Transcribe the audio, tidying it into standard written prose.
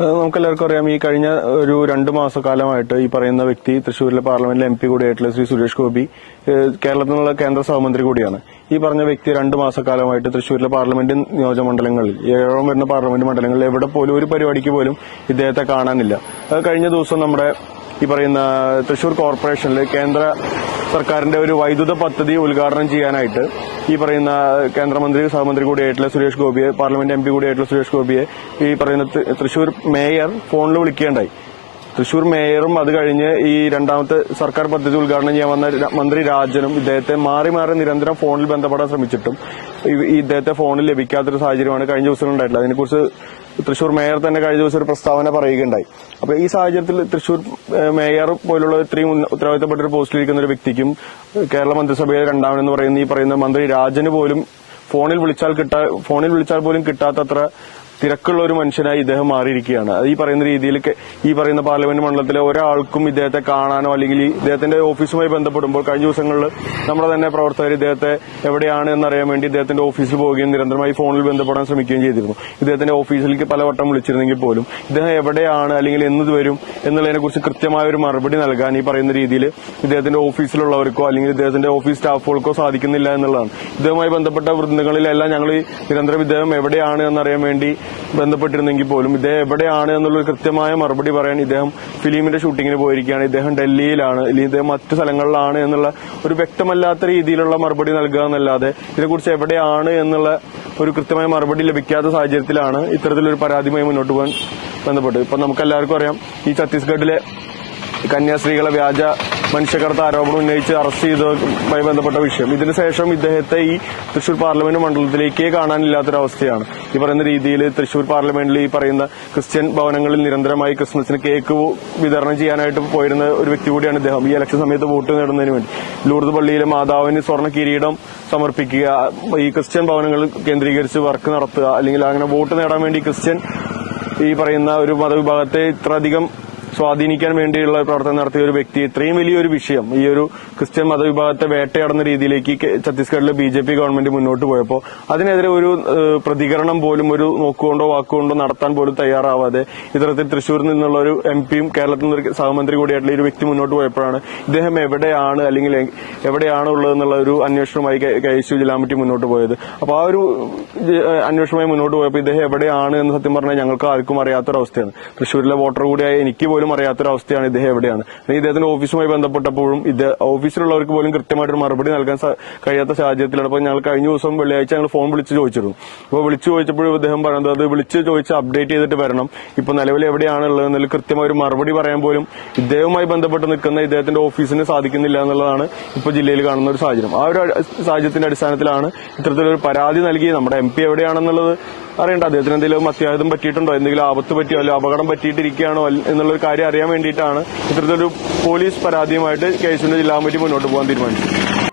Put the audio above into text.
നമുക്കെല്ലാവർക്കും അറിയാം, ഈ കഴിഞ്ഞ ഒരു 2 മാസക്കാലമായിട്ട് ഈ പറയുന്ന വ്യക്തി തൃശ്ശൂരിലെ പാർലമെന്റിലെ MP കൂടിയായിട്ടുള്ള ശ്രീ സുരേഷ് ഗോപി കേരളത്തിൽ നിന്നുള്ള കേന്ദ്ര സഹമന്ത്രി കൂടിയാണ്. ഈ പറഞ്ഞ വ്യക്തി 2 മാസക്കാലമായിട്ട് തൃശ്ശൂരിലെ പാർലമെന്റ് നിയോജകമണ്ഡലങ്ങളിൽ 7 വരുന്ന പാർലമെന്റ് മണ്ഡലങ്ങളിൽ എവിടെ പോലും ഒരു പരിപാടിക്ക് പോലും ഇദ്ദേഹത്തെ കാണാനില്ല. കഴിഞ്ഞ ദിവസം നമ്മുടെ ഈ പറയുന്ന തൃശ്ശൂർ കോർപ്പറേഷനിൽ കേന്ദ്ര സർക്കാരിന്റെ ഒരു വൈദ്യുത പദ്ധതി ഉദ്ഘാടനം ചെയ്യാനായിട്ട് ഈ പറയുന്ന കേന്ദ്രമന്ത്രി സഹമന്ത്രി കൂടിയായിട്ടുള്ള സുരേഷ് ഗോപിയെ, പാർലമെന്റ് MP കൂടിയായിട്ടുള്ള സുരേഷ് ഗോപിയെ ഈ പറയുന്ന തൃശ്ശൂർ മേയർ ഫോണിൽ വിളിക്കുകയുണ്ടായി. തൃശ്ശൂർ മേയറും അത് കഴിഞ്ഞ് ഈ രണ്ടാമത്തെ സർക്കാർ പദ്ധതി ഉദ്ഘാടനം ചെയ്യാൻ വന്ന മന്ത്രി രാജനും ഇദ്ദേഹത്തെ മാറി മാറി നിരന്തരം ഫോണിൽ ബന്ധപ്പെടാൻ ശ്രമിച്ചിട്ടും ഇദ്ദേഹത്തെ ഫോണിൽ ലഭിക്കാത്തൊരു സാഹചര്യമാണ് കഴിഞ്ഞ ദിവസം ഉണ്ടായിട്ടുള്ളത്. അതിനെക്കുറിച്ച് തൃശ്ശൂർ മേയർ തന്നെ കഴിഞ്ഞ ദിവസം ഒരു പ്രസ്താവന പറയുകയുണ്ടായി. അപ്പൊ ഈ സാഹചര്യത്തിൽ തൃശ്ശൂർ മേയർ പോലുള്ള ഇത്രയും ഉത്തരവാദിത്തപ്പെട്ട ഒരു പോസ്റ്റിലിരിക്കുന്ന ഒരു വ്യക്തിക്കും കേരള മന്ത്രിസഭയിലെ രണ്ടാമനെന്ന് പറയുന്ന ഈ പറയുന്ന മന്ത്രി രാജന് പോലും ഫോണിൽ വിളിച്ചാൽ പോലും കിട്ടാത്തത്ര തിരക്കുള്ള ഒരു മനുഷ്യനായി ഇദ്ദേഹം മാറിയിരിക്കുകയാണ്. ഈ പറയുന്ന രീതിയിൽ ഈ പറയുന്ന പാർലമെന്റ് മണ്ഡലത്തിലെ ഒരാൾക്കും ഇദ്ദേഹത്തെ കാണാനോ അല്ലെങ്കിൽ ഇദ്ദേഹത്തിന്റെ ഓഫീസുമായി ബന്ധപ്പെടുമ്പോൾ കഴിഞ്ഞ ദിവസങ്ങളിൽ നമ്മുടെ തന്നെ പ്രവർത്തകർ ഇദ്ദേഹത്തെ എവിടെയാണ് എന്നറിയാൻ വേണ്ടി ഇദ്ദേഹത്തിന്റെ ഓഫീസിൽ പോവുകയും നിരന്തരമായി ഫോണിൽ ബന്ധപ്പെടാൻ ശ്രമിക്കുകയും ചെയ്തിരുന്നു. ഇദ്ദേഹത്തിന്റെ ഓഫീസിലേക്ക് പലവട്ടം വിളിച്ചിരുന്നെങ്കിൽ പോലും ഇദ്ദേഹം എവിടെയാണ് അല്ലെങ്കിൽ എന്ന് വരും എന്നുള്ളതിനെ കുറിച്ച് കൃത്യമായ ഒരു മറുപടി നൽകാൻ ഈ പറയുന്ന രീതിയിൽ ഇദ്ദേഹത്തിന്റെ ഓഫീസിലുള്ളവർക്കോ അല്ലെങ്കിൽ ഇദ്ദേഹത്തിന്റെ ഓഫീസ് സ്റ്റാഫുകൾക്കോ സാധിക്കുന്നില്ല എന്നുള്ളതാണ്. ഇദ്ദേഹവുമായി ബന്ധപ്പെട്ട വൃന്ദങ്ങളിലെല്ലാം ഞങ്ങൾ നിരന്തരം ഇദ്ദേഹം എവിടെയാണ് എന്നറിയാൻ വേണ്ടി ബന്ധപ്പെട്ടിരുന്നെങ്കിൽ പോലും ഇദ്ദേഹം എവിടെയാണ് എന്നുള്ള കൃത്യമായ മറുപടി പറയാൻ ഇദ്ദേഹം ഫിലിമിന്റെ ഷൂട്ടിങ്ങിന് പോയിരിക്കുകയാണ്, ഇദ്ദേഹം ഡൽഹിയിലാണ്, അല്ലെങ്കിൽ ഇദ്ദേഹം മറ്റു സ്ഥലങ്ങളിലാണ് എന്നുള്ള ഒരു വ്യക്തമല്ലാത്ത രീതിയിലുള്ള മറുപടി നൽകുക എന്നല്ലാതെ ഇതിനെക്കുറിച്ച് എവിടെയാണ് എന്നുള്ള ഒരു കൃത്യമായ മറുപടി ലഭിക്കാത്ത സാഹചര്യത്തിലാണ് ഇത്തരത്തിലൊരു പരാതിയുമായി മുന്നോട്ട് പോകാൻ ബന്ധപ്പെട്ട്. ഇപ്പൊ നമുക്കെല്ലാവർക്കും അറിയാം, ഈ ഛത്തീസ്ഗഡിലെ കന്യാസ്ത്രീകളെ വ്യാജ മനുഷ്യക്കടത്ത് ആരോപണം ഉന്നയിച്ച് അറസ്റ്റ് ചെയ്തതുമായി ബന്ധപ്പെട്ട വിഷയം. ഇതിനുശേഷം ഇദ്ദേഹത്തെ ഈ തൃശൂർ പാർലമെന്റ് മണ്ഡലത്തിലേക്ക് കാണാനില്ലാത്തൊരവസ്ഥയാണ്. ഈ പറയുന്ന രീതിയിൽ തൃശൂർ പാർലമെന്റിൽ ഈ പറയുന്ന ക്രിസ്ത്യൻ ഭവനങ്ങളിൽ നിരന്തരമായി ക്രിസ്മസിന് കേക്ക് വിതരണം ചെയ്യാനായിട്ട് പോയിരുന്ന ഒരു വ്യക്തി കൂടിയാണ് ഇദ്ദേഹം. ഈ ഇലക്ഷൻ സമയത്ത് വോട്ട് നേടുന്നതിന് വേണ്ടി ലൂർദ് പള്ളിയിലെ മാതാവിന് സ്വർണ്ണ കിരീടം സമർപ്പിക്കുക, ഈ ക്രിസ്ത്യൻ ഭവനങ്ങൾ കേന്ദ്രീകരിച്ച് വർക്ക് നടത്തുക, അല്ലെങ്കിൽ അങ്ങനെ വോട്ട് നേടാൻ വേണ്ടി ക്രിസ്ത്യൻ ഈ പറയുന്ന ഒരു മതവിഭാഗത്തെ ഇത്രയധികം സ്വാധീനിക്കാൻ വേണ്ടിയുള്ള പ്രവർത്തനം നടത്തിയ ഒരു വ്യക്തി ഇത്രയും വലിയൊരു വിഷയം, ഈ ഒരു ക്രിസ്ത്യൻ മതവിഭാഗത്തെ വേട്ടയാടുന്ന രീതിയിലേക്ക് ഛത്തീസ്ഗഡിലെ BJP ഗവൺമെന്റ് മുന്നോട്ട് പോയപ്പോൾ അതിനെതിരെ ഒരു പ്രതികരണം പോലും ഒരു നോക്കുകൊണ്ടോ വാക്കുകൊണ്ടോ നടത്താൻ പോലും തയ്യാറാവാതെ ഇത്തരത്തിൽ തൃശ്ശൂരിൽ നിന്നുള്ള ഒരു MPയും കേരളത്തിൽ നിന്നൊരു സഹമന്ത്രി കൂടിയായിട്ടുള്ള ഒരു വ്യക്തി മുന്നോട്ട് പോയപ്പോഴാണ് ഇദ്ദേഹം എവിടെയാണ് അല്ലെങ്കിൽ എവിടെയാണ് ഉള്ളതെന്നുള്ള ഒരു അന്വേഷണവുമായി KSU ജില്ലാ കമ്മിറ്റി മുന്നോട്ട് പോയത്. അപ്പൊ ആ ഒരു അന്വേഷണവുമായി മുന്നോട്ട് പോയപ്പോൾ ഇദ്ദേഹം എവിടെയാണ് എന്ന് സത്യം പറഞ്ഞാൽ ഞങ്ങൾക്ക് ആർക്കും അറിയാത്തൊരവസ്ഥയാണ്. തൃശ്ശൂരിലെ വോട്ടർ കൂടിയായ എനിക്ക് പോലും അറിയാത്തൊരവസ്ഥയാണ് ഇദ്ദേഹം എവിടെയാണ്. ഇദ്ദേഹത്തിന്റെ ഓഫീസുമായി ബന്ധപ്പെട്ടപ്പോഴും ഓഫീസിലുള്ളവർക്ക് പോലും കൃത്യമായിട്ടൊരു മറുപടി നൽകാൻ കഴിയാത്ത സാഹചര്യത്തിലാണ്. അപ്പോൾ ഞങ്ങൾ കഴിഞ്ഞ ദിവസം വെള്ളിയാഴ്ച ഞങ്ങൾ ഫോൺ വിളിച്ച് ചോദിച്ചിരുന്നു. അപ്പോൾ വിളിച്ചു ചോദിച്ചപ്പോഴും ഇദ്ദേഹം പറയുന്നത് അത് വിളിച്ച് ചോദിച്ച് അപ്ഡേറ്റ് ചെയ്തിട്ട് വരണം, ഇപ്പൊ നിലവിൽ എവിടെയാണുള്ളതെന്നതിൽ കൃത്യമായ ഒരു മറുപടി പറയാൻ പോലും ഇദ്ദേഹവുമായി ബന്ധപ്പെട്ട് നിൽക്കുന്ന ഇദ്ദേഹത്തിന്റെ ഓഫീസിന് സാധിക്കുന്നില്ല എന്നുള്ളതാണ് ഇപ്പോൾ ജില്ലയിൽ കാണുന്ന ഒരു സാഹചര്യം. ആ ഒരു സാഹചര്യത്തിന്റെ അടിസ്ഥാനത്തിലാണ് ഇത്തരത്തിലൊരു പരാതി നൽകി നമ്മുടെ MP എവിടെയാണെന്നുള്ളത് അറിയേണ്ട, അദ്ദേഹത്തിന് എന്തെങ്കിലും അത്യാഹിതം പറ്റിയിട്ടുണ്ടോ, എന്തെങ്കിലും ആപത്ത് പറ്റിയോ അല്ലെങ്കിൽ അപകടം പറ്റിയിട്ടിരിക്കുകയാണോ എന്നുള്ളൊരു കാര്യം അറിയാൻ വേണ്ടിയിട്ടാണ് ഇത്തരത്തിലൊരു പോലീസ് പരാതിയുമായിട്ട് KSUവിന്റെ ജില്ലാ കമ്മിറ്റി മുന്നോട്ട് പോകാൻ തീരുമാനിച്ചത്.